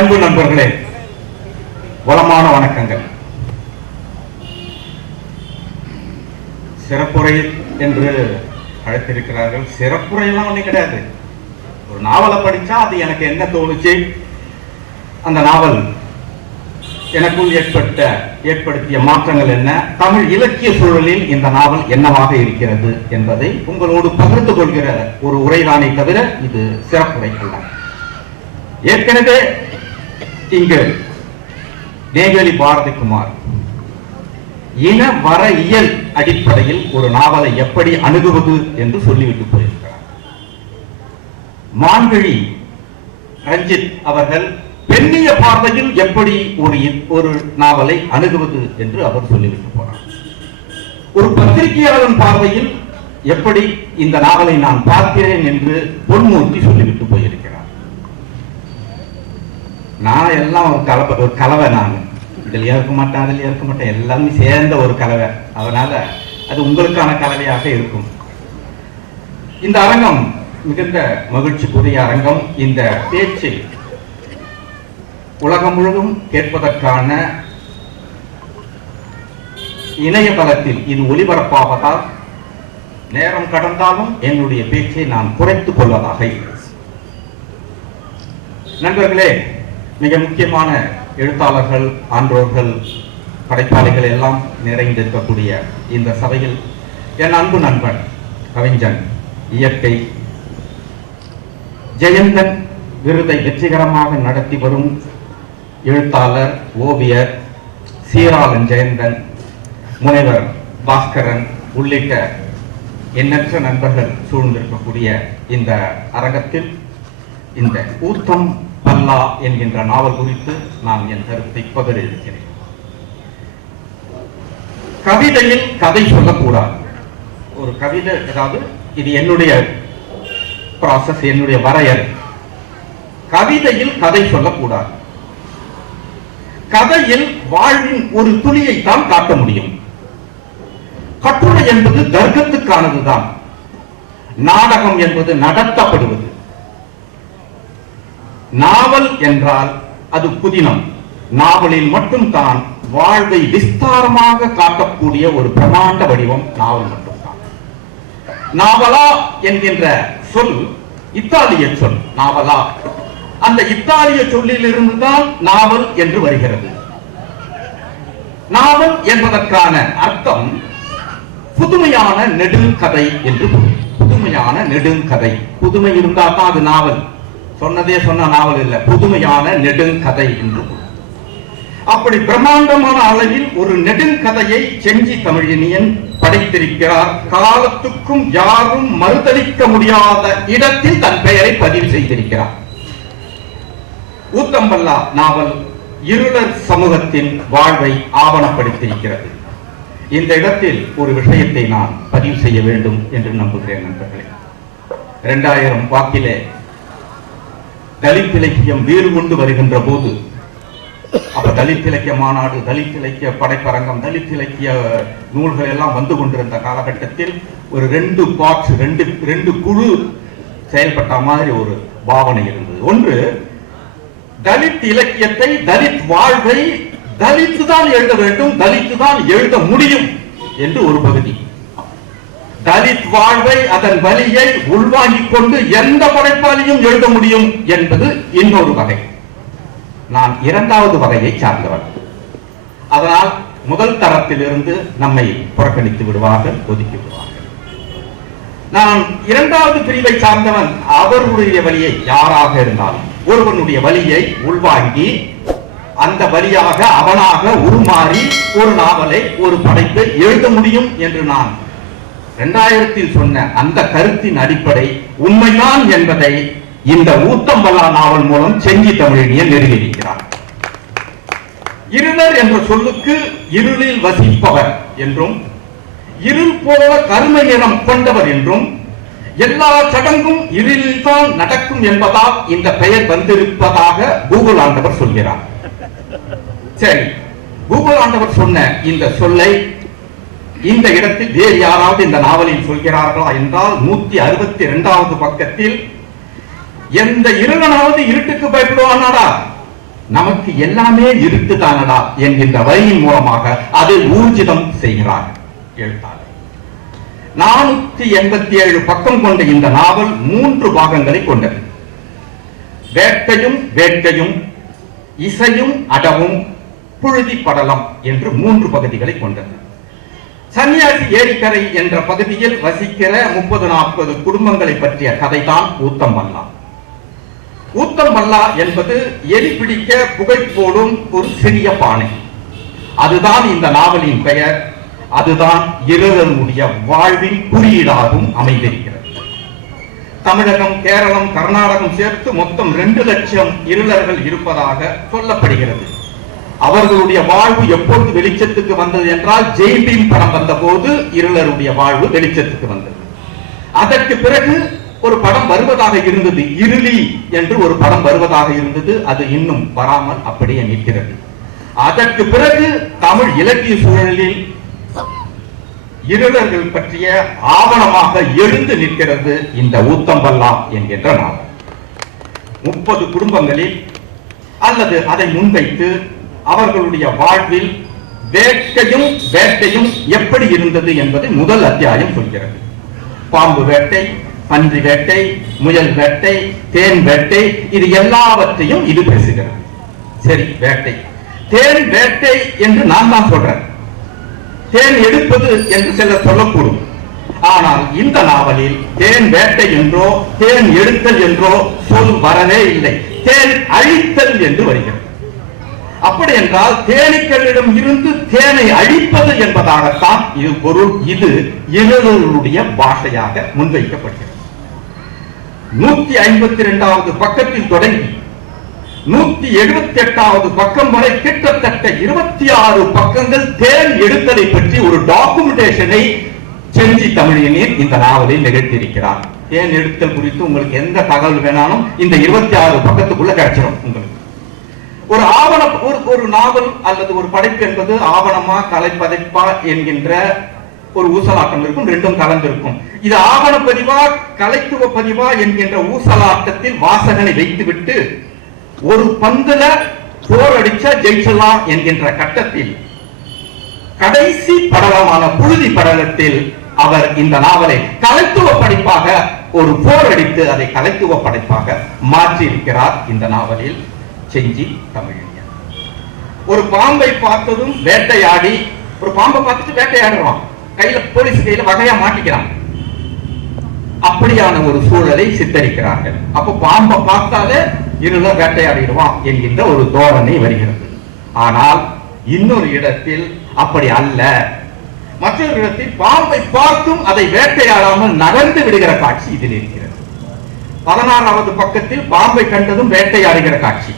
அன்பு நண்பர்களே வளமான வணக்கங்கள். சிறப்புரை என்று அழைத்திருக்கிறார்கள். சிறப்புரையெல்லாம் ஒன்றும் கிடையாது. ஒரு நாவலை படித்தா அது எனக்கு என்ன தோணுச்சு? அந்த நாவல் எனக்குள் ஏற்பட்ட ஏற்படுத்திய மாற்றங்கள் என்ன? தமிழ் இலக்கிய சூழலில் இந்த நாவல் என்னவாக இருக்கிறது என்பதை உங்களோடு பகிர்ந்து கொள்கிற ஒரு உரைதானே தவிர இது சிறப்புரை அல்ல ஏற்கனவே திங்கள் நெய்வேலி பாரதிக்குமார் இன வர இயல் அடிப்படையில் ஒரு நாவலை எப்படி அணுகுவது என்று சொல்லிவிட்டு போயிருக்கிறார். மான்விழி ரஞ்சித் அவர்கள் பெண்ணிய பார்வையில் எப்படி ஒரு ஒரு நாவலை அணுகுவது என்று அவர் சொல்லிவிட்டு போனார். ஒரு பத்திரிகையாளன் பார்வையில் எப்படி இந்த நாவலை நான் பார்க்கிறேன் என்று பொன்மூர்த்தி சொல்லிவிட்டு போயிருக்கிறார். நான் எல்லாம் ஒரு கலவை ஒரு கலவை நான். இதுலயா இருக்க மாட்டேன் அதுலயா இருக்க மாட்டேன். எல்லாமே சேர்ந்த ஒரு கலவை. அதனால அது உங்களுக்கான கலவையாக இருக்கும். இந்த அரங்கம் மிகுந்த மகிழ்ச்சிக்குரிய அரங்கம். இந்த பேச்சு உலகம் முழுவதும் கேட்பதற்கான இணையதளத்தில் இது ஒளிபரப்பாவதால் நேரம் கடந்தாலும் என்னுடைய பேச்சை நான் குறைத்துக் கொள்வதாக நண்பர்களே மிக முக்கியமான எழுத்தாளர்கள் ஆன்றோர்கள் படைப்பாளிகள் எல்லாம் நிறைந்திருக்கக்கூடிய இந்த சபையில் என் அன்பு நண்பன் கவிஞன் இயற்கை ஜெயந்தன் விருதை வெற்றிகரமாக நடத்தி வரும் எழுத்தாளர் ஓவியர் சீராளன் ஜெயந்தன் முனைவர் பாஸ்கரன் உள்ளிட்ட எண்ணற்ற நண்பர்கள் சூழ்ந்திருக்கக்கூடிய இந்த அரங்கத்தில் இந்த ஊத்தம் பல்லா என்கின்ற நாவல் குறித்து நான் என் கருத்தை பகிர இருக்கிறேன் கவிதையில் கதை சொல்லக்கூடாது. ஒரு கவிதை அதாவது இது என்னுடைய ப்ராசஸ் என்னுடைய வரையறை. கவிதையில் கதை சொல்லக்கூடாது. கதையில் வாழ்வின் ஒரு துளியை தான் காட்ட முடியும். கட்டுரை என்பது தர்க்கத்துக்கானதுதான். நாடகம் என்பது நடத்தப்படுவது. நாவல் என்றால் அது புதினம். நாவலில் மட்டும் தான் வாழ்வை விஸ்தாரமாக காட்டக்கூடிய ஒரு பிரமாண்ட வடிவம் நாவல் மட்டும்தான் நாவலா என்கின்ற சொல் இத்தாலிய சொல் நாவலா. அந்த இத்தாலிய சொல்லிலிருந்து தான் நாவல் என்று வருகிறது. நாவல் என்பதற்கான அர்த்தம் புதுமையான நெடுங்கதை என்று புதுமையான நெடுங்கதை. புதுமை இருந்தால் தான் அது நாவல். சொன்னதே சொன்ன நாவல் இல்ல. புதுமையான நெடுங்கதை என்று அப்படி பிரம்மாண்டமான அளவில் ஒரு நெடுங்கதையை செஞ்சி தமிழினியன் படைத்திருக்கிறார். காலத்துக்கும் யாரும் மறுதளிக்க முடியாத இடத்தில் தன் பெயரை பதிவு செய்திருக்கிறார். ஊத்தம்பல்லா நாவல் இருளர் சமூகத்தின் வாழ்வை ஆவணப்படுத்தியிருக்கிறது. இந்த இடத்தில் ஒரு விஷயத்தை நான் பதிவு செய்ய வேண்டும் என்று நம்புகிறேன் நண்பர்களே. இரண்டாயிரம் வாக்கிலே தலித் இலக்கியம் வேறு கொண்டு வருகின்ற போது அப்ப தலித் இலக்கிய மாநாடு தலித் இலக்கிய படைப்பரங்கம் தலித் இலக்கிய நூல்கள் எல்லாம் வந்து கொண்டிருந்த காலகட்டத்தில் ஒரு ரெண்டு பாட்ஸ் ரெண்டு ரெண்டு குழு செயல்பட்ட மாதிரி ஒரு பாவனை இருந்தது. ஒன்று தலித் இலக்கியத்தை தலித் வாழ்வை தலித்து தான் எழுத வேண்டும் தலித்து தான் எழுத முடியும் என்று ஒரு பகுதி. தலித் வாழ்வை அதன் வலியை உள்வாங்கிக் கொண்டு எந்த படைப்பாளியும் எழுத முடியும் என்பது இன்னொரு வகை. நான் இரண்டாவது வகையை சார்ந்தவன். அதனால் முதல் தரத்திலிருந்து நம்மை புறக்கணித்து விடுவார்கள் ஒதுக்கி விடுவார்கள். நான் இரண்டாவது பிரிவை சார்ந்தவன் அவருடைய வழியை யாராக இருந்தாலும் ஒருவனுடைய வழியை உள்வாங்கி அந்த வழியாக அவனாக உருமாறி ஒரு நாவலை ஒரு படைப்பை எழுத முடியும் என்று நான் ரெண்டாயிரத்தில் சொன்ன அந்த கருத்தின் அடிப்படை உண்மைதான் என்பதை இந்த ஊத்தம்பல்லா நாவல் மூலம் செஞ்சி தமிழினியன் நிறுவியிருக்கிறார் இருளர் என்ற சொல்லுக்கு இருளில் வசிப்பவர் என்றும் இருள் போல கரும நிறம் கொண்டவர் என்றும் எல்லா சடங்கும் இருளில் தான் நடக்கும் என்பதால் இந்த பெயர் வந்திருப்பதாக கூகுள் ஆண்டவர் சொல்கிறார். சரி கூகுள் ஆண்டவர் சொன்ன இந்த சொல்லை இந்த இடத்தில் வேறு யாராவது இந்த நாவலில் சொல்கிறார்களா என்றால் நூத்தி அறுபத்தி இரண்டாவது பக்கத்தில் எந்த இருளனாவது இருட்டுக்கு பயப்படுவானாடா? நமக்கு எல்லாமே இருட்டுதானடா? என்கின்ற வரியின் மூலமாக அதை ஊர்ஜிதம் செய்கிறார். எழுத்தாளர். நானூத்தி எண்பத்தி ஏழு பக்கம் கொண்ட இந்த நாவல் மூன்று பாகங்களை கொண்டது. வேட்டையும் வேட்டையும் இசையும் அடவும் புழுதி படலம் என்று மூன்று பகுதிகளை கொண்டது. சன்னியாசி ஏரிக்கரை என்ற பகுதியில் வசிக்கிற முப்பது நாற்பது குடும்பங்களை பற்றிய கதைதான் ஊத்தம் பல்லா ஊத்தம் பல்லா என்பது எலி பிடிக்க புகை போடும் ஒரு சிறிய பானை. அதுதான் இந்த நாவலின் பெயர். அதுதான் இருளனுடைய வாழ்வின் குறியீடாகவும் அமைந்திருக்கிறது. தமிழகம் கேரளம் கர்நாடகம் சேர்த்து மொத்தம் ரெண்டு லட்சம் இருளர்கள் இருப்பதாக சொல்லப்படுகிறது. அவர்களுடைய வாழ்வு எப்பொழுது வெளிச்சத்துக்கு வந்தது என்றால் ஜெய்பீம் படம் வந்த போது இருளருடைய வாழ்வு வெளிச்சத்துக்கு வந்தது. அதற்கு பிறகு ஒரு படம் வருவதாக இருந்தது. இருளி என்று ஒரு படம் வருவதாக இருந்தது. அது இன்னும் வராமல் அப்படியே நிற்கிறது. அதற்கு பிறகு தமிழ் இலக்கிய சூழலில் இருளர்கள் பற்றிய ஆவணமாக எழுந்து நிற்கிறது இந்த ஊத்தம்பல்லா என்கின்ற நாவல். முப்பது குடும்பங்களில் அல்லது அதை முன்வைத்து அவர்களுடைய வாழ்வில் வேட்டையும் வேட்டையும் எப்படி இருந்தது என்பதை முதல் அத்தியாயம் சொல்கிறது. பாம்பு வேட்டை பன்றி வேட்டை முயல் வேட்டை தேன் வேட்டை இது எல்லாவற்றையும் இது பேசுகிறது. சரி வேட்டை. தேன் வேட்டை என்று நான் தான் சொல்றேன். தேன் எடுப்பது என்று சிலர் சொல்லக்கூடும். ஆனால் இந்த நாவலில் தேன் வேட்டை என்றோ தேன் எடுத்தல் என்றோ சொல் வரவே இல்லை. தேன் அழித்தல் என்று வருகிறது. அப்படி என்றால் தேனீக்களிடம் இருந்து தேனை அழிப்பது என்பதாகத்தான் இது பொருள். இது இருளருடைய பாஷையாக முன்வைக்கப்படுகிறது. நூத்தி ஐம்பத்தி இரண்டாவது பக்கத்தில் தொடங்கி நூத்தி எழுபத்தி எட்டாவது பக்கம் வரை கிட்டத்தட்ட இருபத்தி ஆறு பக்கங்கள் தேன் எடுத்தலை பற்றி ஒரு டாக்குமெண்டேஷனை செஞ்சி தமிழினில் இந்த நாவலில் நிகழ்த்தியிருக்கிறார். தேன் எடுத்தல் குறித்து உங்களுக்கு எந்த தகவல் வேணாலும் இந்த இருபத்தி ஆறு பக்கத்துக்குள்ள கிடைச்சிடும் உங்களுக்கு. ஒரு ஆவண ஒரு ஒரு நாவல் அல்லது ஒரு படைப்பு என்பது ஆவணமா கலைப்பதைப்பா என்கின்ற ஒரு ஊசலாட்டம் இருக்கும் ரெண்டும் கலந்திருக்கும். இது ஆவண பதிவா கலைத்துவ பதிவா என்கின்ற ஊசலாட்டத்தில் வாசகனை வைத்துவிட்டு ஒரு பந்துல போர் அடிச்சா ஜெயிச்சலாம் என்கின்ற கட்டத்தில் கடைசி படலமான புழுதி படலத்தில் அவர் இந்த நாவலை கலைத்துவ படைப்பாக ஒரு போர் அடித்து அதை கலைத்துவ படைப்பாக மாற்றியிருக்கிறார் இந்த நாவலில். செஞ்சி தமிழியர் ஒரு பாம்பை பார்த்ததும் வேட்டையாடி ஒரு பாம்பை பார்த்துட்டு வேட்டையாடுறான் கையில போலீஸ் கையில வகையா மாட்டிக்கிறான். அப்படியான ஒரு சூழலை சித்தரிக்கிறார்கள். அப்ப பாம்பை பார்த்தாலே இருள வேட்டையாடிடுவான் என்கின்ற ஒரு தோரணை வருகிறது. ஆனால் இன்னொரு இடத்தில் அப்படி அல்ல. மற்றொரு இடத்தில் பாம்பை பார்த்தும் அதை வேட்டையாடாமல் நகர்ந்து விடுகிற காட்சி இதில் இருக்கிறது. பதினாறாவது பக்கத்தில் பாம்பை கண்டதும் வேட்டையாடுகிற காட்சி.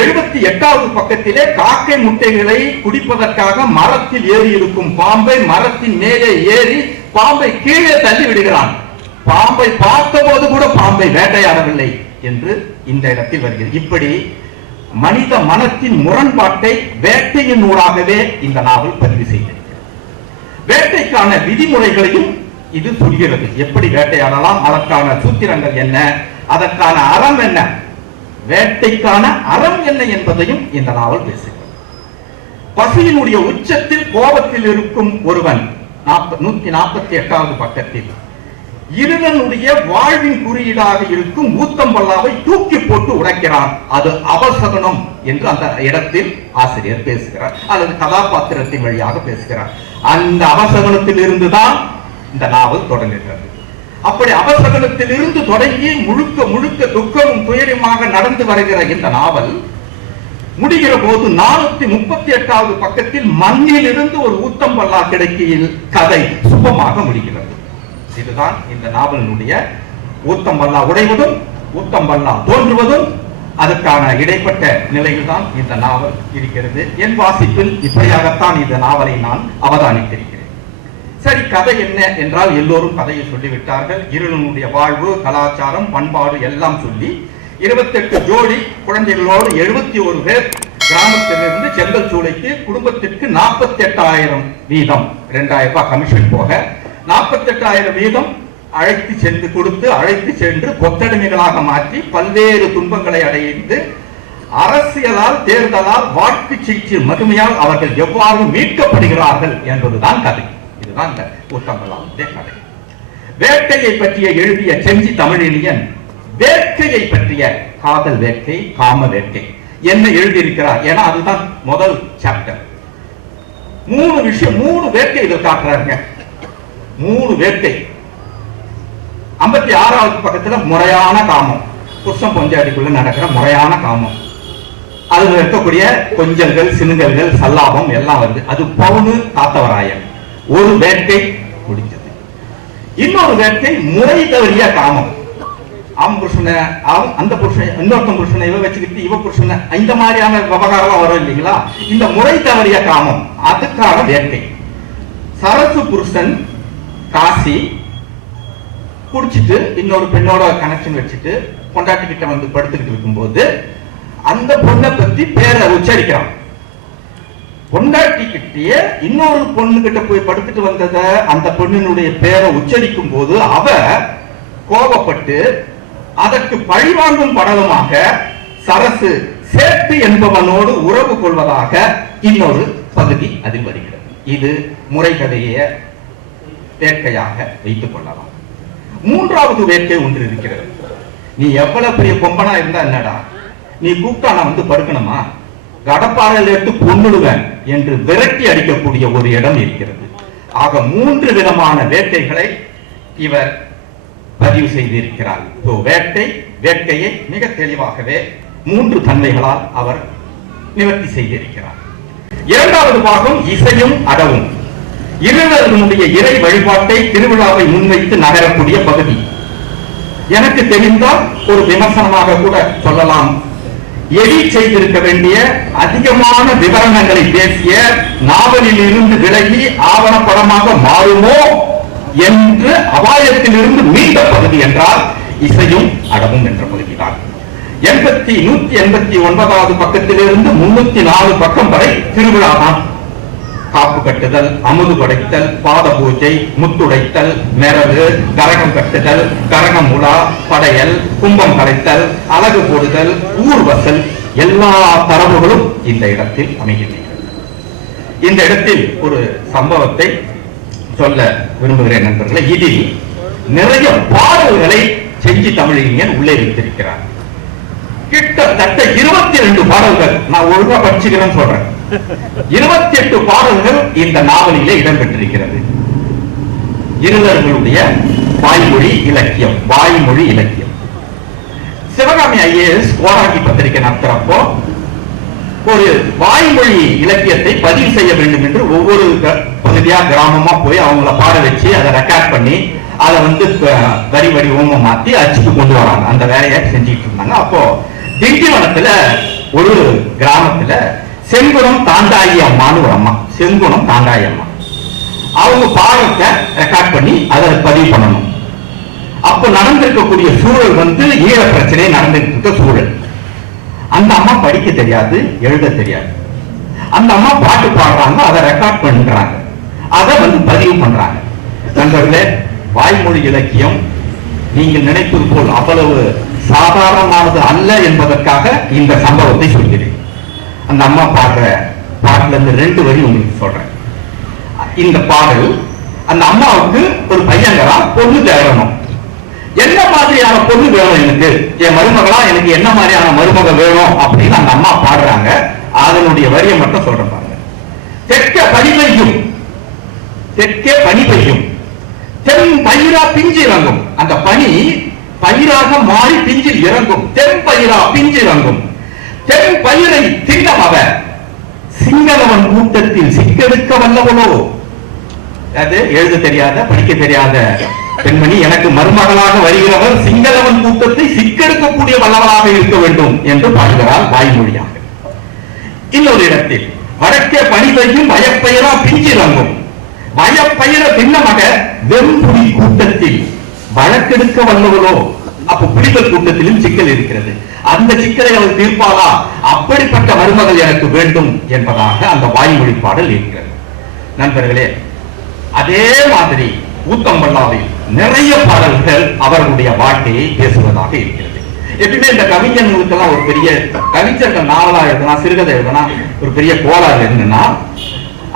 எழுபத்தி எட்டாவது பக்கத்திலே காக்கை முட்டைகளை குடிப்பதற்காக மரத்தில் ஏறி இருக்கும் பாம்பை மரத்தின் மேலே ஏறி பாம்பை கீழே தள்ளி விடுகிறான். பாம்பை பார்த்தபோது கூட பாம்பை வேட்டையாடவில்லை என்று இந்த இடத்தில் வருகிறது. இப்படி மனித மனத்தின் முரண்பாட்டை வேட்டையின் ஊடாகவே இந்த நாவல் பதிவு செய்தது. வேட்டைக்கான விதிமுறைகளையும் இது சொல்கிறது. எப்படி வேட்டையாடலாம்? அதற்கான சூத்திரங்கள் என்ன? அதற்கான அறம் என்ன? வேட்டைக்கான அறம் என்ன என்பதையும் இந்த நாவல் பேசுகிறது. பசியினுடைய உச்சத்தில் கோபத்தில் இருக்கும் ஒருவன் நூத்தி நாற்பத்தி எட்டாவது பக்கத்தில் இருளனுடைய வாழ்வின் குறியீடாக இருக்கும் ஊத்தம்பல்லாவை தூக்கி போட்டு உடைக்கிறான். அது அவசகனம் என்று அந்த இடத்தில் ஆசிரியர் பேசுகிறார் அல்லது கதாபாத்திரத்தின் வழியாக பேசுகிறார். அந்த அவசகனத்தில் இருந்துதான் இந்த நாவல் தொடங்குகிறது. அப்படி அவசகனத்தில் இருந்து தொடங்கி முழுக்க முழுக்க துக்கமும் துயரமாக நடந்து வருகிற இந்த நாவல் முடிகிற போது நானூத்தி முப்பத்தி எட்டாவது பக்கத்தில் மண்ணில் இருந்து ஒரு ஊத்தம்பல்லா கிடைக்கையில் கதை சுபமாக முடிகிறது. இதுதான் இந்த நாவலினுடைய ஊத்தம் பல்லா உடைவதும் ஊத்தம் பல்லா தோன்றுவதும் அதற்கான இடைப்பட்ட நிலையில் தான் இந்த நாவல் இருக்கிறது. என் வாசிப்பில் இப்படியாகத்தான் இந்த நாவலை நான் அவதானித்திருக்கிறேன். சரி கதை என்ன என்றால் எல்லோரும் கதையை சொல்லிவிட்டார்கள். இருளனுடைய வாழ்வு கலாச்சாரம் பண்பாடு எல்லாம் சொல்லி இருபத்தெட்டு ஜோடி குழந்தைகளோடு எழுபத்தி ஒரு பேர் கிராமத்திலிருந்து செங்கல் சூளைக்கு குடும்பத்திற்கு நாற்பத்தி எட்டாயிரம் வீதம் ரெண்டாயிரம் ரூபாய் கமிஷன் போக நாற்பத்தி எட்டாயிரம் வீதம் அழைத்து சென்று கொடுத்து அழைத்து சென்று கொத்தடிமைகளாக மாற்றி பல்வேறு துன்பங்களை அடைந்து அரசியலால் தேர்தலால் வாக்கு சீட்டு மகிமையால் அவர்கள் எவ்வாறு மீட்கப்படுகிறார்கள் என்பதுதான் கதை. இதுதான் இந்த உத்தமலாவுடைய கதை வேட்கையை பற்றிய எழுதிய செஞ்சி தமிழினியன் வேட்கையை பற்றிய காதல் வேட்கை காம வேட்கை என்ன எழுதியிருக்கிறார் ஏன்னா அதுதான் முதல் சாப்டர் மூணு விஷயம் மூணு வேட்கை இதில் காட்டுறாருங்க. மூணு வேட்கை. ஐம்பத்தி ஆறாவது பக்கத்துல முறையான காமம். புருஷம் பொஞ்சாடிக்குள்ள நடக்கிற முறையான காமம். அதுல இருக்கக்கூடிய கொஞ்சல்கள் சினுங்கல்கள் சல்லாபம் எல்லாம் வருது. அது பவுனு தாத்தவராயன். ஒரு வேட்டை முடிஞ்சது. இன்னொரு வேட்டை முறை தவறிய காமம். அவன் புருஷனை அவன் அந்த புருஷன் இன்னொருத்தன் புருஷனை இவ வச்சுக்கிட்டு இவ புருஷனை இந்த மாதிரியான விவகாரம் வரும் இல்லைங்களா? இந்த முறை தவறிய காமம். அதுக்கான வேட்டை. சரசு புருஷன் காசி குடிச்சிட்டு இன்னொரு பெண்ணோட கனெக்ஷன் வச்சுட்டு பொண்டாட்டி கிட்ட வந்து படுத்துக்கிட்டு இருக்கும்போது அந்த பொண்ணை பத்தி பேரை உச்சரிக்கிறான். பொண்டாட்டி கிட்டயே இன்னொரு பொண்ணு கிட்ட போய் படுத்துட்டு வந்தத அந்த பொண்ணினுடைய பேரை உச்சரிக்கும் போது அவ கோபப்பட்டு அதற்கு பழிவாங்கும் படலமாக சரசு சேட்டு என்பவனோடு உறவு கொள்வதாக இன்னொரு பகுதி அதில் வருகிறது. இது முறைகதையை வேட்கையாக வைத்துக் கொள்ளலாம். மூன்றாவது வேட்கை ஒன்று இருக்கிறது. நீ எவ்வளவு பெரிய கொம்பனா இருந்தா என்னடா? நீ கூப்பிட்டா நான் வந்து படுக்கணுமா? கடப்பாறையில் எடுத்து கொன்னுடுவேன் என்று விரட்டி அடிக்கக்கூடிய ஒரு இடம் இருக்கிறது. ஆக மூன்று விதமான வேட்டைகளை இவர் பதிவு செய்திருக்கிறார். So, வேட்டை வேட்கையை மிக தெளிவாகவே மூன்று தன்மைகளால் அவர் நிவர்த்தி செய்திருக்கிறார். இரண்டாவது பாகம் இசையும் அடவும். இருவர்களுடைய இறை வழிபாட்டை திருவிழாவை முன்வைத்து நகரக்கூடிய பகுதி. எனக்கு தெரிந்தால் ஒரு விமர்சனமாக கூட சொல்லலாம். எலி செய்திருக்க வேண்டிய அதிகமான விவரணங்களை பேசிய நாவலில் இருந்து விலகி ஆவணப்படமாக மாறுமோ என்று அபாயத்தில் இருந்து மீண்ட பகுதி என்றால் இசையும் அடவும் என்ற பகுதிதான். எண்பத்தி நூத்தி எண்பத்தி ஒன்பதாவது பக்கத்திலிருந்து முன்னூத்தி நாலு பக்கம் வரை திருவிழா தான் காப்பு கட்டுதல் அமுது படைத்தல் பாத பூஜை முத்துடைத்தல் மெரவு கரகம் கட்டுதல் கரகம் உலா படையல் கும்பம் கலைத்தல் அழகு போடுதல் ஊர்வசல் எல்லா தரவுகளும் இந்த இடத்தில் அமைகின்றன. இந்த இடத்தில் ஒரு சம்பவத்தை சொல்ல விரும்புகிறேன் நண்பர்களே. இதில் நிறைய பாடல்களை செஞ்சி தமிழியன் உள்ளே வைத்திருக்கிறார். கிட்டத்தட்ட இருபத்தி ரெண்டு பாடல்கள் நான் ஒழுங்கா படிச்சுக்கிறேன்னு சொல்றேன். இருபத்தி எட்டு பாடல்கள் இந்த நாவலிலே இடம்பெற்றிருக்கிறது. இருவர்களுடைய வாய்மொழி இலக்கியம் வாய்மொழி இலக்கியம். சிவகாமி ஐஏஎஸ் கோராங்கி பத்திரிகை நடத்துறப்போ ஒரு வாய்மொழி இலக்கியத்தை பதிவு செய்ய வேண்டும் என்று ஒவ்வொரு க- பகுதியா கிராமமா போய் அவங்கள பாட வச்சு அதை ரெக்கார்ட் பண்ணி அதை வந்து வரி வடிவமா மாத்தி அச்சுக்கு கொண்டு வராங்க. அந்த வேலையை செஞ்சுட்டு இருந்தாங்க. அப்போ திண்டிவனத்துல ஒரு கிராமத்துல செங்குணம் தாண்டாயி அம்மான்னு ஒரு அம்மா. செங்குணம் தாண்டாயி அம்மா. அவங்க பாடத்தை ரெக்கார்ட் பண்ணி அதை பதிவு பண்ணணும். அப்ப நடந்திருக்கக்கூடிய சூழல் வந்து ஈழ பிரச்சனை நடந்துட்டு இருக்க சூழல். அந்த அம்மா படிக்க தெரியாது எழுத தெரியாது. அந்த அம்மா பாட்டு பாடுறாங்க அதை ரெக்கார்ட் பண்றாங்க. அதை வந்து பதிவு பண்றாங்க. நண்பர்களே வாய்மொழி இலக்கியம் நீங்கள் நினைப்பது போல் அவ்வளவு சாதாரணமானது அல்ல என்பதற்காக இந்த சம்பவத்தை சொல்கிறேன். அந்த அம்மா பாடுற பாட்டுல இருந்து ரெண்டு வரி உங்களுக்கு சொல்றேன். இந்த பாடல் அந்த அம்மாவுக்கு ஒரு பையங்கிறா பொண்ணு தேடணும். என்ன மாதிரியான பொண்ணு வேணும் எனக்கு? என் மருமகளா எனக்கு என்ன மாதிரியான மருமக வேணும் அப்படின்னு அந்த அம்மா பாடுறாங்க. அதனுடைய வரியை மட்டும் சொல்றேன் பாருங்க. தெற்க பனி பெய்யும். தெற்கே பனி பெய்யும். தென் பயிரா பிஞ்சு இறங்கும். அந்த பனி பயிராக மாறி பிஞ்சில் இறங்கும். தென் பயிரா பிஞ்சு இறங்கும் தென் பயிரை தின்னமவ சிங்களவன் கூட்டத்தில் சிக்கெடுக்க வல்லவளோ அது எழுத தெரியாத படிக்க தெரியாத பெண்மணி எனக்கு மருமகளாக வருகிறவர் சிங்களவன் கூட்டத்தை சிக்கெடுக்கக்கூடிய வல்லவனாக இருக்க வேண்டும் என்று பாடுகிறார் வாய்மொழியாக. இன்னொரு இடத்தில் வடக்கே பணி பெய்யும் பயப்பெயரா பிஞ்சிறங்கும் பயப்பயிர பின்னமக வெம்புலி கூட்டத்தில் வழக்கெடுக்க வல்லவளோ அப்ப புலிகள் கூட்டத்திலும் சிக்கல் இருக்கிறது. அந்த சிக்கலை அவர் தீர்ப்பாளா? அப்படிப்பட்ட மருமகள் எனக்கு வேண்டும் என்பதாக அந்த வாய்மொழி பாடல் இருக்கிறது. நண்பர்களே அதே மாதிரி ஊத்தம்பல்லாவில் நிறைய பாடல்கள் அவர்களுடைய வாழ்க்கையை பேசுவதாக இருக்கிறது. எப்பயுமே இந்த கவிஞர்களுக்கெல்லாம் ஒரு பெரிய கவிஞர்கள் நாவலா எழுதுனா சிறுகதை எழுதுனா ஒரு பெரிய கோளாறு என்னன்னா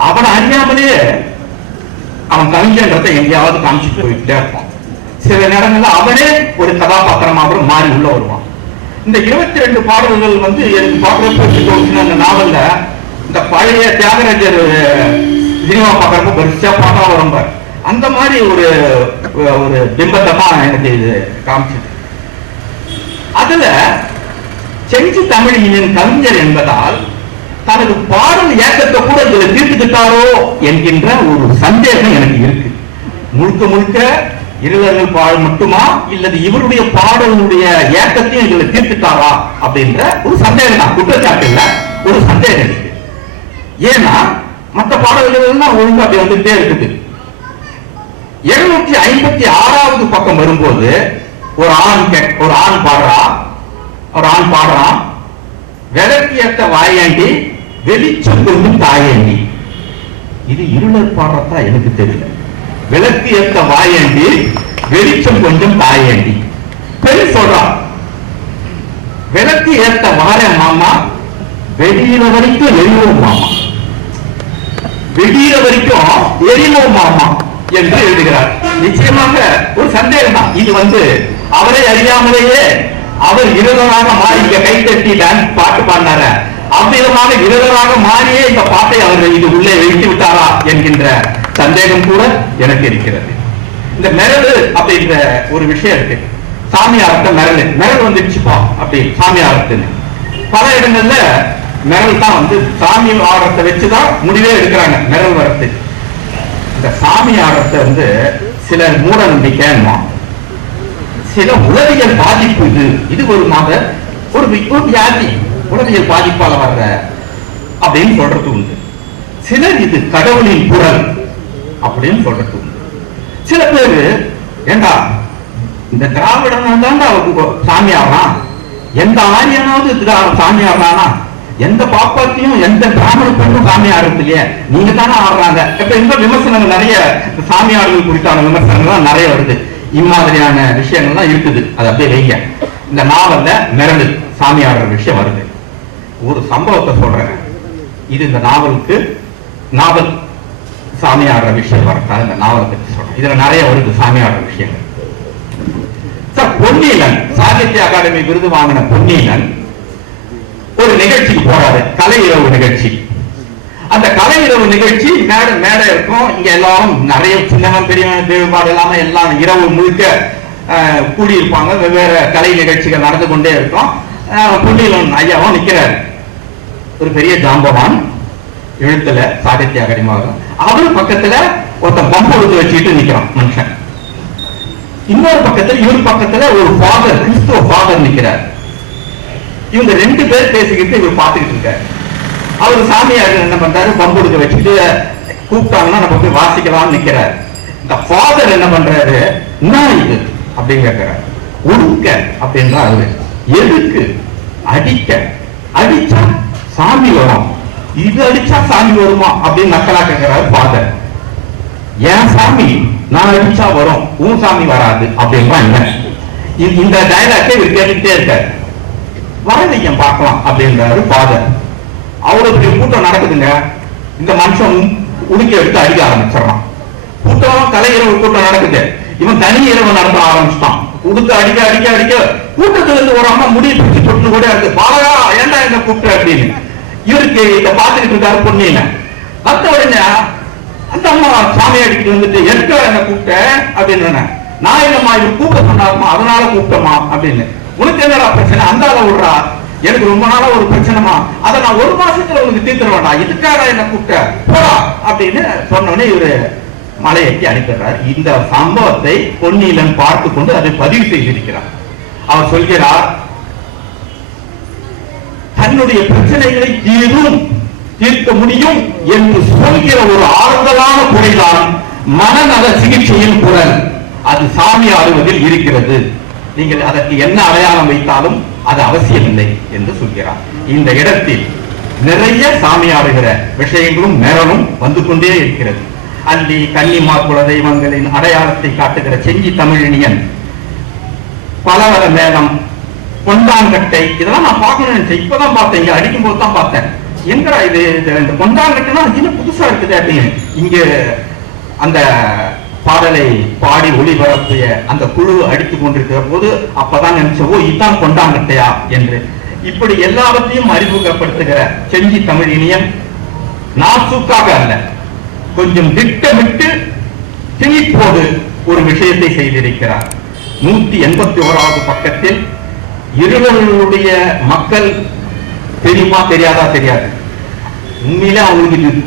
அவனை அறியாமலேயே அவன் கவிஞன்றதை எங்கேயாவது காமிச்சிட்டு போயிட்டே இருப்பான். சில நேரங்களில் அவனே ஒரு கதாபாத்திரமாக மாறி உள்ள வருவான். இந்த இருபத்தி ரெண்டு பாடல்கள் வந்து எனக்கு பார்க்கறப்ப அந்த நாவல்ல இந்த பழைய தியாகராஜர் சினிமா பார்க்குறப்ப பெருசா பாட்டாக வரும் அந்த மாதிரி ஒரு ஒரு பிம்பத்தமா எனக்கு இது காமிச்சது அதுல செஞ்சு தமிழின் கவிஞர் என்பதால் தனது பாடல் ஏக்கத்தை கூட இதுல தீர்த்துக்கிட்டாரோ என்கின்ற ஒரு சந்தேகம் எனக்கு இருக்கு. முழுக்க முழுக்க இருவர்கள் பாடல் மட்டுமா? இல்லது இவருடைய பாடலுடைய ஏக்கத்தையும் இதுல தீர்த்துட்டாரா? அப்படின்ற ஒரு சந்தேகம் தான். குற்றச்சாட்டு இல்ல ஒரு சந்தேகம் இருக்கு. ஏன்னா மற்ற பாடல்கள் ஒழுங்கு அப்படி வந்துட்டே இருக்குது. எழுநூத்தி ஐம்பத்தி ஆறாவது பக்கம் வரும்போது ஒரு ஆண் ஒரு ஆண் பாடுறா ஒரு ஆண் பாடுறான் விளக்கியத்த வாயாண்டி வெளிச்சம் கொண்டு தாயாண்டி. இது இருளர் பாடுறதா எனக்கு தெரியல. விளக்கு ஏற்க வாயேண்டி வெளிச்சம் கொஞ்சம் தாயேண்டி. பெண் சொல்றான் விளக்கு ஏத்த வார மாமா வெளியில வரைக்கும் எரிவோம் மாமா. விடியிற வரைக்கும் எரிவோம் மாமா என்று எழுதுகிறார். நிச்சயமாக ஒரு சந்தேகம் தான் இது வந்து அவரை அறியாமலேயே அவர் இருதராக மாறி இங்க கைத்தட்டி டான்ஸ் பாட்டு பாடினார. அவ்விதமாக இருதராக மாறியே இந்த பாட்டை அவர் இது உள்ளே வைத்து விட்டாரா என்கின்ற சந்தேகம் கூட எனக்கு இருக்கிறது. இந்த மிரடு அப்படின்ற ஒரு விஷயம் இருக்கு. சாமியார்த்த மிரடு. மிரடு வந்துடுச்சுப்பா அப்படி சாமியார்த்துன்னு பல இடங்கள்ல மிரல் தான் வந்து சாமி ஆடுறத வச்சுதான் முடிவே எடுக்கிறாங்க மிரல் வரத்து. இந்த சாமி ஆடுறத வந்து சில மூட நம்பிக்கைமா சில உளவியல் பாதிப்பு இது. இது ஒரு மாத ஒரு ஒரு வியாதி. உளவியல் பாதிப்பால வர்ற அப்படின்னு சொல்றது உண்டு. சிலர் இது கடவுளின் குரல். அப்படின்னு சொல்றது சில பேரு ஏண்டா இந்த திராவிடன் தான்டா சாமி ஆகலாம். எந்த ஆரியனாவது சாமி ஆகலானா எந்த பாப்பாத்தையும் எந்த பிராமண பெண்ணும் சாமி ஆடுறது இல்லையே. நீங்க தானே ஆடுறாங்க இப்ப இந்த விமர்சனங்கள் நிறைய இந்த சாமி ஆடுதல் குறித்தான விமர்சனங்கள்லாம் நிறைய வருது. இம்மாதிரியான விஷயங்கள் தான் இருக்குது. அது அப்படியே வைங்க. இந்த நாவல்ல மிரண்டு சாமி ஆடுற விஷயம் வருது. ஒரு சம்பவத்தை சொல்றேன். இது இந்த நாவலுக்கு நாவல் சாமி ஆடுற விஷயம் வரட்டா? இந்த நாவலை பத்தி சொல்றேன். இதுல நிறைய வருது சாமி ஆடுற விஷயங்கள். சார் பொன்னீலன் சாகித்ய அகாடமி விருது வாங்கின பொன்னீலன் ஒரு நிகழ்ச்சிக்கு போறாரு. கலை இரவு நிகழ்ச்சி. அந்த கலை இரவு நிகழ்ச்சி மேடை மேடை இருக்கும். இங்க எல்லாரும் நிறைய சின்னவன் பெரியவன் வேறுபாடு இல்லாம எல்லாம் இரவு முழுக்க அஹ், கூடியிருப்பாங்க. வெவ்வேறு கலை நிகழ்ச்சிகள் நடந்து கொண்டே இருக்கும். அஹ், ஐயாவும் நிக்கிறாரு. ஒரு பெரிய ஜாம்பவான். எழுத்துல சாகித்ய அகாடமி அவர் பக்கத்துல ஒருத்தன் பம்பு எடுத்து வச்சுக்கிட்டு நிக்கிறான் மனுஷன். இன்னொரு பக்கத்துல இவர் பக்கத்துல ஒரு ஃபாதர் கிறிஸ்துவ ஃபாதர் நிக்கிறார். இவங்க ரெண்டு பேர் பேசிக்கிட்டு இவர் பார்த்துக்கிட்டு இருக்காரு. அவர் சாமியார் என்ன பண்றாரு? பம்பு எடுக்க வச்சுட்டு கூப்பிட்டாங்கன்னா நம்ம போய் வாசிக்கலாம்னு நிக்கிறார். இந்த ஃபாதர் என்ன பண்றாரு? என்ன இது? அப்படின்னு கேட்கிறார். ஒடுக்க அப்படின்றா அவரு. எதுக்கு? அடிக்க. அடிச்சா சாமி வரும். இது அடிச்சா சாமி வருமா அப்படின்னு நக்கலா கேட்கிறாரு ஃபாதர் என் சாமி? நான் அடிச்சா வரும். உன் சாமி வராது. அப்படின்றான் இவன். இந்த- இந்த இவர் கேட்டுக்கிட்டே இருக்காரு. வரவையம் பார்க்கலாம். அப்படின்றாரு ஃபாதர் அவ்வளவு பெரிய கூட்டம் நடக்குதுங்க. இந்த மனுஷன் உடுக்கி எடுத்து அடிக்க ஆரம்பிச்சிடறான். கூட்டம் கலை இரவு கூட்டம் நடக்குது. இவன் தனி இரவு நடத்த ஆரம்பிச்சிட்டான். உடுக்க அடிக்க அடிக்க அடிக்க கூட்டத்துல இருந்து ஒரு அம்மா முடிய பிடிச்சு தொட்டு கூட இருக்கு பாலகா ஏன்டா என்ன கூப்பிட்ட? அப்படின்னு. இவருக்கு இத பார்த்துக்கிட்டு இருக்காரு பொண்ணில மத்த உடனே அந்த அம்மா சாமி அடிக்கிட்டு வந்துட்டு எதுக்கு என்ன கூப்பிட்ட? அப்படின்னு நான் என்னம்மா இவர் கூப்பிட சொன்னாருமா அதனால கூப்பிட்டமா அப்படின்னு. உனக்கு என்னடா பிரச்சனை? அந்த அளவு விடுறா. எனக்கு ரொம்ப நாளா ஒரு பிரச்சனைமா அதை நான் ஒரு மாசத்துல உனக்கு தீர்த்துருவேண்டா இதுக்காக என்ன கூப்பிட்ட? போடா அப்படின்னு சொன்ன உடனே இவரு மலையேற்றி அனுப்பிடுறார். இந்த சம்பவத்தை பொன்னியிலன் பார்த்து கொண்டு அதை பதிவு செய்திருக்கிறார். அவர் சொல்கிறார் தன்னுடைய பிரச்சனைகளை தீரும் தீர்க்க முடியும் என்று சொல்கிற ஒரு ஆறுதலான குறைதான் மனநல சிகிச்சையின் குரல். அது சாமி ஆடுவதில் இருக்கிறது. நீங்கள் அதற்கு என்ன அடையாளம் வைத்தாலும் அது அவசியமில்லை என்று சொல்கிறார். இந்த இடத்தில் நிறைய சாமி ஆடுகிற விஷயங்களும் நிரலும் வந்து கொண்டே இருக்கிறது. அல்லி கன்னிமா குல தெய்வங்களின் அடையாளத்தை காட்டுகிற செஞ்சி தமிழினியன் பலவர மேளம் கொண்டாங்கட்டை. இதெல்லாம் நான் பார்க்கணும்னு நினைச்சேன். இப்பதான் பார்த்தேன். இங்க அடிக்கும் போது தான் பார்த்தேன். எங்கடா இது? இந்த கொண்டாங்கட்டைனா இன்னும் புதுசா இருக்குது அப்படின்னு. இங்க அந்த பாடலை பாடி ஒளிபரப்பிய அந்த குழு அடித்துக் கொண்டிருக்கிற போது அப்பதான் நினைச்சவோ இதுதான் கொண்டாங்கட்டையா? என்று. இப்படி எல்லாவற்றையும் அறிமுகப்படுத்துகிற செஞ்சி தமிழ் இனியம் நாசூக்காக அல்ல. கொஞ்சம் திட்டமிட்டு திணிப்போடு ஒரு விஷயத்தை செய்திருக்கிறார். நூத்தி எண்பத்தி ஓராவது பக்கத்தில் இருவர்களுடைய மக்கள் தெரியுமா தெரியாதா தெரியாது. உண்மையில அவங்களுக்கு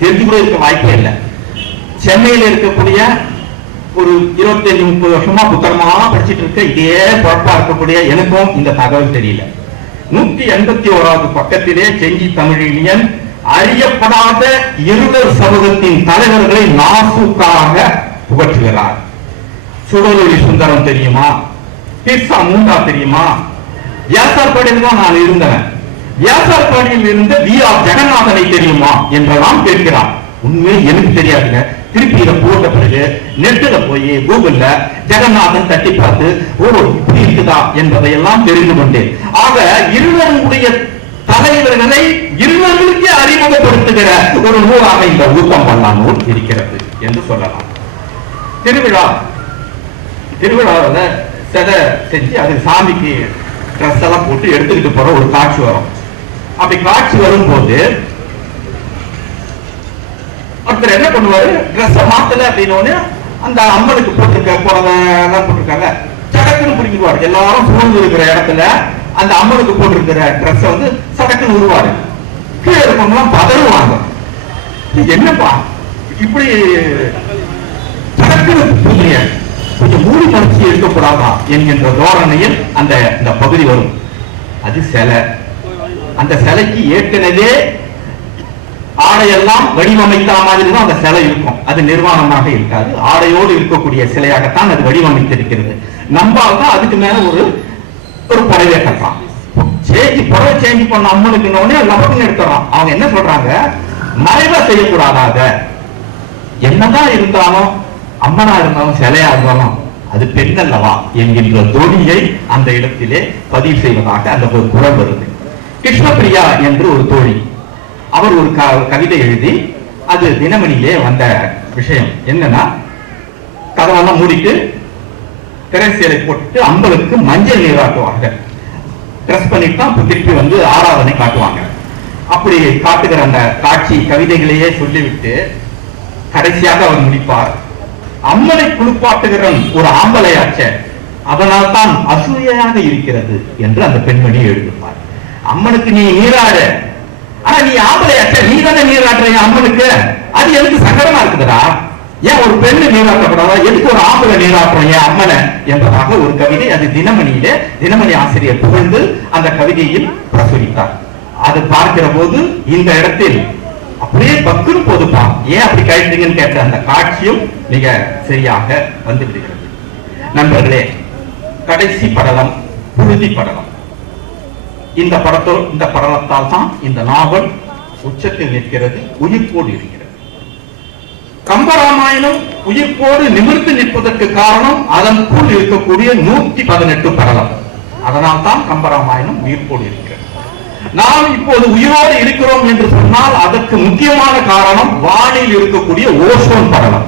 தெரிஞ்சு கூட இருக்க வாய்ப்பே இல்லை. சென்னையில இருக்கக்கூடிய ஒரு இருபத்தஞ்சு முப்பது வருஷமா புத்தகமா படிச்சுட்டு இருக்க இதே பொழப்பா இருக்கக்கூடிய எனக்கும் இந்த தகவல் தெரியல. நூத்தி எண்பத்தி ஓராவது பக்கத்திலே செஞ்சி தமிழினியன் அறியப்படாத இருவர் சமூகத்தின் தலைவர்களை நாசுக்காக புகற்றுகிறார். சுடலொளி சுந்தரம் தெரியுமா? பிர்சா மூண்டா தெரியுமா? வியாசார்பாடியில் தான் நான் இருந்தேன் வியாசார்பாடியில் இருந்த வி ஆர் ஜெகநாதனை தெரியுமா என்றெல்லாம் கேட்கிறான். உண்மை எனக்கு தெரியாதுங்க. திருப்பி இதை போட்ட பிறகு நெட்டில் போய் கூகுள்ல ஜெகநாதன் தட்டி பார்த்து ஓ இப்படி இருக்குதா? என்பதை எல்லாம் தெரிந்து கொண்டேன். ஆக இருவருடைய தலைவர்களை இருவர்களுக்கே அறிமுகப்படுத்துகிற ஒரு நூலாக இந்த ஊக்கம் பண்ணா நூல் இருக்கிறது என்று சொல்லலாம். திருவிழா. திருவிழாவில் சிலை செஞ்சு அது சாமிக்கு ட்ரெஸ் எல்லாம் போட்டு எடுத்துக்கிட்டு போற ஒரு காட்சி வரும். அப்படி காட்சி வரும்போது ஒருத்தர் என்ன பண்ணுவாரு? ட்ரெஸ்ஸை மாத்தல அப்படின்னு அந்த அம்மனுக்கு போட்டிருக்க புடவை எல்லாம் போட்டிருக்காங்க. சடக்குன்னு பிடிக்குவாரு எல்லாரும் சூழ்ந்து இருக்கிற இடத்துல அந்த அம்மனுக்கு போட்டிருக்கிற ட்ரெஸ்ஸை வந்து சடக்குன்னு உருவாரு. கீழே இருக்கவங்கலாம் பதறுவாங்க. என்னப்பா? இப்படி சடக்குன்னு புதிய கொஞ்சம் மூடி மறைச்சி இருக்கக்கூடாதா என்கின்ற தோரணையில் அந்த இந்த பகுதி வரும். அது சிலை. அந்த சிலைக்கு ஏற்கனவே ஆடையெல்லாம் வடிவமைத்த மாதிரி தான் அந்த சிலை இருக்கும். அது நிர்வாணமாக இருக்காது. ஆடையோடு இருக்கக்கூடிய சிலையாகத்தான் அது வடிவமைத்திருக்கிறது. நம்பால் தான் அதுக்கு மேல ஒரு ஒரு புடவை கட்டலாம் சேஞ்ச் புடவை சேஞ்ச் பண்ண அம்மனுக்கு உடனே லபக்குன்னு எடுத்துறான் அவங்க என்ன சொல்றாங்க? மறைவா செய்யக்கூடாதாக என்னதான் இருந்தாலும் அம்மனா இருந்தாலும் சிலையா இருந்தாலும் அது பெண் அல்லவா என்கின்ற தொனியை அந்த இடத்திலே பதிவு செய்வதாக அந்த ஒரு குரல் வருது. கிருஷ்ணபிரியா என்று ஒரு தோழி அவர் ஒரு க- கவிதை எழுதி அது தினமணியிலே வந்த விஷயம். என்னன்னா கதவெல்லாம் மூடிட்டு திரைசீலை போட்டு அம்பலுக்கு மஞ்சள் நீராட்டுவாங்க ட்ரெஸ் பண்ணிட்டு தான் திருப்பி வந்து ஆராதனை காட்டுவாங்க. அப்படி காட்டுகிற அந்த காட்சி கவிதைகளையே சொல்லிவிட்டு கடைசியாக அவர் முடிப்பார். அம்மனை குளிப்பாட்டுகிறவன் ஒரு ஆம்பளையாச்ச. அதனால் தான் அசூயையாக இருக்கிறது என்று அந்த பெண்மணி எழுதுவார். அம்மனுக்கு நீ நீராட. ஆனா நீ ஆம்பளையாச்ச நீ தானே நீராட்டுறீங்க அம்மனுக்கு? அது எனக்கு சங்கடமா இருக்குதுடா? ஏன் ஒரு பெண்ணு நீராட்டப்படாதா? எதுக்கு ஒரு ஆம்பளை நீராட்டுறோம் ஏன் அம்மனை என்பதாக ஒரு கவிதை அது தினமணியிலே தினமணி ஆசிரியர் புகழ்ந்து அந்த கவிதையில் பிரசுரித்தார். அது பார்க்கிற போது இந்த இடத்தில் அப்படியே பக்குன்னு போதுப்பா ஏன் அப்படி கழிந்தீங்கன்னு கேட்ட அந்த காட்சியும் மிக சரியாக வந்து விடுகிறது நண்பர்களே கடைசி படலம் புழுதி படலம். இந்த படத்தோ இந்த படலத்தால் தான் இந்த நாவல் உச்சத்தில் நிற்கிறது உயிர்ப்போடு இருக்கிறது. கம்பராமாயணம் உயிர்ப்போடு நிமிர்ந்து நிற்பதற்கு காரணம் அதன் அதற்குள் இருக்கக்கூடிய நூத்தி பதினெட்டு படலம். அதனால் தான் கம்பராமாயணம் உயிர்ப்போடு இருக்கிறது. நாம் இப்போது உயிரோடு இருக்கிறோம் என்று சொன்னால் அதற்கு முக்கியமான காரணம் வானில் இருக்கக்கூடிய ஓசோன் படலம்.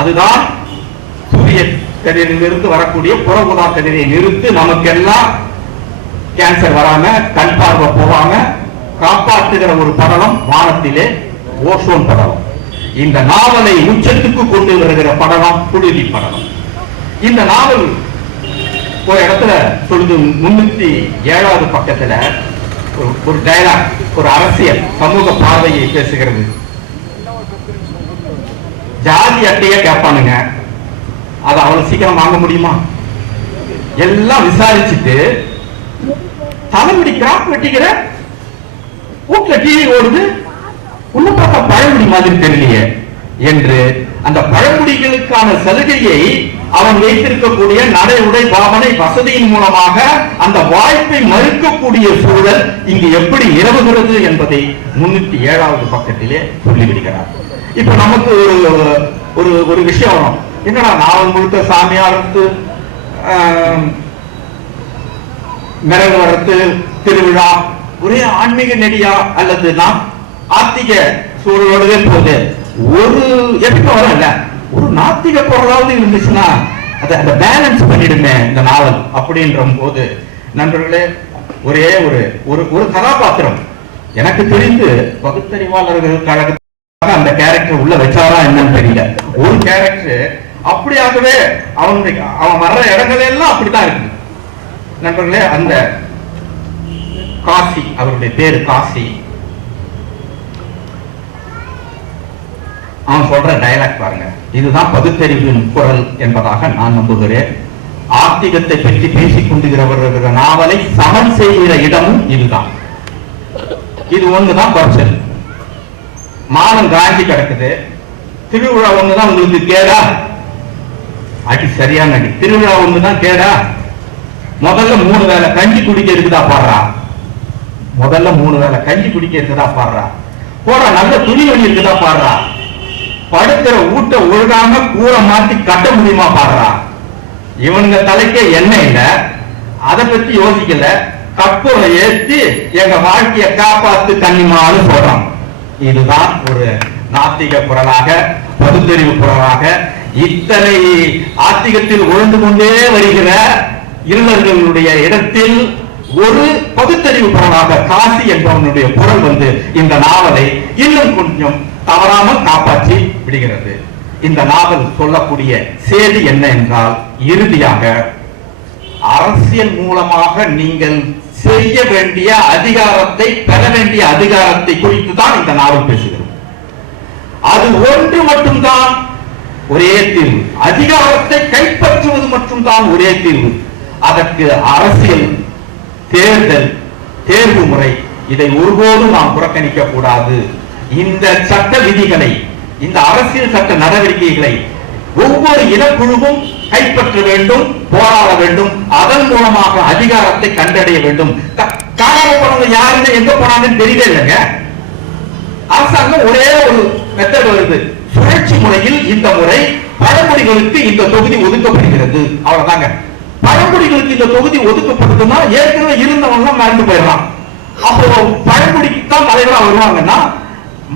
அதுதான் சூரிய கதிரிலிருந்து வரக்கூடிய புற ஊதா கதிரை நிறுத்து நமக்கெல்லாம் கேன்சர் வராம கண் பார்வை போகாம காப்பாற்றுகிற ஒரு படலம் வானத்திலே ஓசோன் படலம். இந்த நாவலை உச்சத்துக்கு கொண்டு வருகிற படலம் புழுதி படலம். இந்த நாவல் ஒரு இடத்துல சொல்லுது முன்னூத்தி ஏழாவது பக்கத்துல ஒரு- ஒரு டயலாக் ஒரு அரசியல் சமூக பார்வையை பேசுகிறது. ஜாதி அட்டைய கேட்பானுங்க. அதை அவ்வளவு சீக்கிரம் வாங்க முடியுமா? எல்லாம் விசாரிச்சுட்டு தலைமுடி கிராப் வெட்டிக்கிற வீட்டுல டிவி ஓடுது. உள்ள பார்த்தா பழமுடி மாதிரி தெரியலையே. என்று அந்த பழமுடிகளுக்கான சலுகையை அவன் வைத்திருக்கக்கூடிய நடை உடை பாவனை வசதியின் மூலமாக அந்த வாய்ப்பை மறுக்கக்கூடிய சூழல் இங்கு எப்படி நிலவுகிறது என்பதை முன்னூத்தி ஏழாவது பக்கத்திலே சொல்லிவிடுகிறார். இப்ப நமக்கு ஒரு ஒரு ஒரு விஷயம் வரும். என்னடா நாவல் முழுக்க சாமியார் மிரகு ஆஹ், திருவிழா ஒரே ஆன்மீக நெடியா அல்லது நாம் ஆத்திக சூழலோடவே போகுது. ஒரு எப்படி வரல. ஒரு நாத்திக பொருளாவது இருந்துச்சுன்னா அதை அந்த பேலன்ஸ் பண்ணிடுமே இந்த நாவல் அப்படின்ற போது நண்பர்களே ஒரே ஒரு ஒரு ஒரு கதாபாத்திரம். எனக்கு தெரிந்து பகுத்தறிவாளர்கள் கழகத்துக்காக அந்த கேரக்டர் உள்ள வச்சாரா என்னன்னு தெரியல. ஒரு கேரக்டர் அப்படியாகவே அவனுடைய அவன் வர்ற இடங்கள் எல்லாம் அப்படித்தான் இருக்கு நண்பர்களே அந்த காசி அவருடைய பேரு காசி. அவன் சொல்ற டயலாக் பாருங்க. இதுதான் பகுத்தறிவின் குரல் என்பதாக நான் நம்புகிறேன். ஆத்திகத்தை பற்றி பேசிக் கொண்டுகிறவர்கள் நாவலை சமன் செய்கிற இடமும் இதுதான். இது ஒண்ணுதான் பர்சல் மானம் காஞ்சி கிடக்குது. திருவிழா ஒண்ணுதான் உங்களுக்கு கேடா? அடி சரியான அடி. திருவிழா ஒண்ணுதான் கேடா? முதல்ல மூணு வேளை கஞ்சி குடிக்க இருக்குதா பாடுறா? முதல்ல மூணு வேளை கஞ்சி குடிக்க இருக்குதா பாடுறா? போற நல்ல துணி வழி இருக்குதா பாடுறா? படுக்கிற ஊட்ட ஒழுகாம கூரை மாத்தி கட்ட முடியுமா பாடுறா? இவனுங்க தலைக்கே எண்ணெய் இல்ல. அதை பத்தி யோசிக்கல. கப்பூரை ஏத்தி எங்க வாழ்க்கையை காப்பாத்து கன்னிமான்னு சொல்றான். இதுதான் ஒரு நாத்திக குரலாக பகுத்தறிவு குரலாக இத்தனை ஆத்திகத்தில் உழந்து கொண்டே வருகிற இருளர்களுடைய இடத்தில் ஒரு பகுத்தறிவு குரலாக காசி என்பவனுடைய குரல் வந்து இந்த நாவலை இன்னும் கொஞ்சம் தவறாமல் காப்பாற்றி விடுகிறது. இந்த நாவல் சொல்லக்கூடிய செய்தி என்ன என்றால் இறுதியாக அரசியல் மூலமாக நீங்கள் செய்ய வேண்டிய அதிகாரத்தை பெற வேண்டிய அதிகாரத்தை குறித்து தான் இந்த நாவல் பேசுகிறது. அது ஒன்று மட்டும்தான் ஒரே தீர்வு. அதிகாரத்தை கைப்பற்றுவது மட்டும்தான் ஒரே தீர்வு. அதற்கு அரசியல் தேர்தல் தேர்வு முறை இதை ஒருபோதும் நாம் புறக்கணிக்க கூடாது. இந்த சட்ட விதிகளை இந்த அரசியல் சட்ட நடவடிக்கைகளை ஒவ்வொரு இனக்குழுவும் கைப்பற்ற வேண்டும் போராட வேண்டும். அதன் மூலமாக அதிகாரத்தை கண்டடைய வேண்டும். க- யாருன்னு எங்க போனாங்கன்னு தெரியவே இல்லைங்க. அரசாங்கம் ஒரே ஒரு மெத்தட் வருது. சுழற்சி முறையில் இந்த முறை பழங்குடிகளுக்கு இந்த தொகுதி ஒதுக்கப்படுகிறது. அவ்வளவுதாங்க. பழங்குடிகளுக்கு இந்த தொகுதி ஒதுக்கப்படுதுன்னா ஏற்கனவே இருந்தவங்க மறந்து போயிடலாம். அப்போ பழங்குடிக்கு தான் தலைவராக வருவாங்கன்னா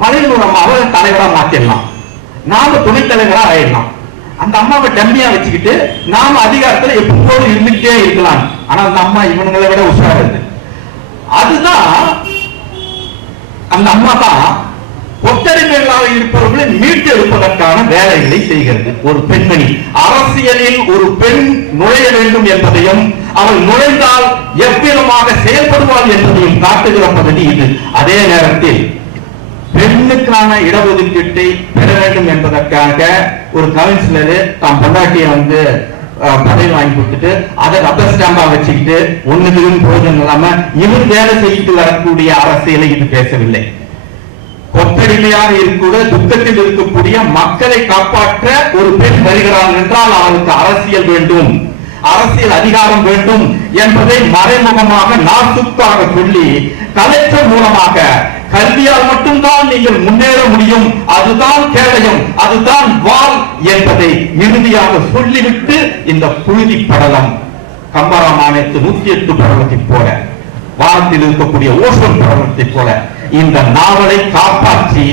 மலைநூலமாக தலைவரா மாத்திடலாம் நாம துணைத் தலைவரா ஆயிடலாம். அந்த அம்மாவை டம்மியா வச்சுக்கிட்டு நாம அதிகாரத்துல எப்போதும் இருந்துகிட்டே இருக்கலாம். ஆனா அந்த அம்மா இவனுங்களை விட உஷாருது அதுதான் அந்த அம்மா தான் ஒத்தரிமைகளாக இருப்பவர்களை மீட்டெடுப்பதற்கான வேலைகளை செய்கிறது. ஒரு பெண்மணி. அரசியலில் ஒரு பெண் நுழைய வேண்டும் என்பதையும் அவள் நுழைந்தால் எவ்விதமாக செயல்படுவாள் என்பதையும் காட்டுகிற பகுதி இது. அதே நேரத்தில் பெண்ணுக்கான இடஒதுக்கீட்டை பெற வேண்டும் என்பதற்காக ஒரு கவுன்சிலர் தாம் பொண்டாட்டியை வந்து பதவி வாங்கி கொடுத்துட்டு அதை ரப்பர் ஸ்டாம்பா வச்சுக்கிட்டு ஒண்ணுக்கு போதும் இல்லாம இவர் வேலை செய்து வரக்கூடிய அரசியலை இது பேசவில்லை. கொத்தடிமையாக இருக்கூட துக்கத்தில் இருக்கக்கூடிய மக்களை காப்பாற்ற ஒரு பெண் வருகிறார் என்றால் அவளுக்கு அரசியல் வேண்டும். அரசியல் அதிகாரம் வேண்டும் என்பதை மறைமுகமாக நாசுக்காக சொல்லி கலெக்டர் மூலமாக கல்வியால் மட்டும்தான் நீங்கள் முன்னேற முடியும். அதுதான் கேடயம் அதுதான் வால் என்பதை இறுதியாக சொல்லிவிட்டு இந்த புழுதி படலம் கம்பராமாயணத்து நூத்தி எட்டு படலத்தை போல வாரத்தில் இருக்கக்கூடிய ஓசோன் படலத்தை போல இந்த நாவலை காப்பாற்றி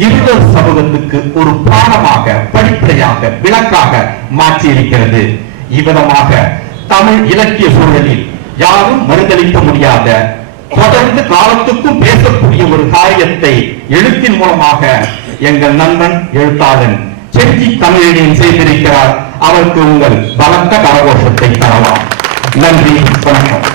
இருவர் சமூகத்துக்கு ஒரு பாடமாக படிப்படையாக விளக்காக மாற்றி இருக்கிறது இவ்விதமாக தமிழ் இலக்கிய சூழலில் யாரும் மறுதளிக்க முடியாத தொடர்ந்து காலத்துக்கும் பேசக்கூடிய ஒரு காரியத்தை எழுத்தின் மூலமாக எங்கள் நண்பன் எழுத்தாளன் செஞ்சி தமிழினின் செய்திருக்கிறார். அவருக்கு உங்கள் பலத்த கரகோஷத்தை தரலாம். நன்றி வணக்கம்.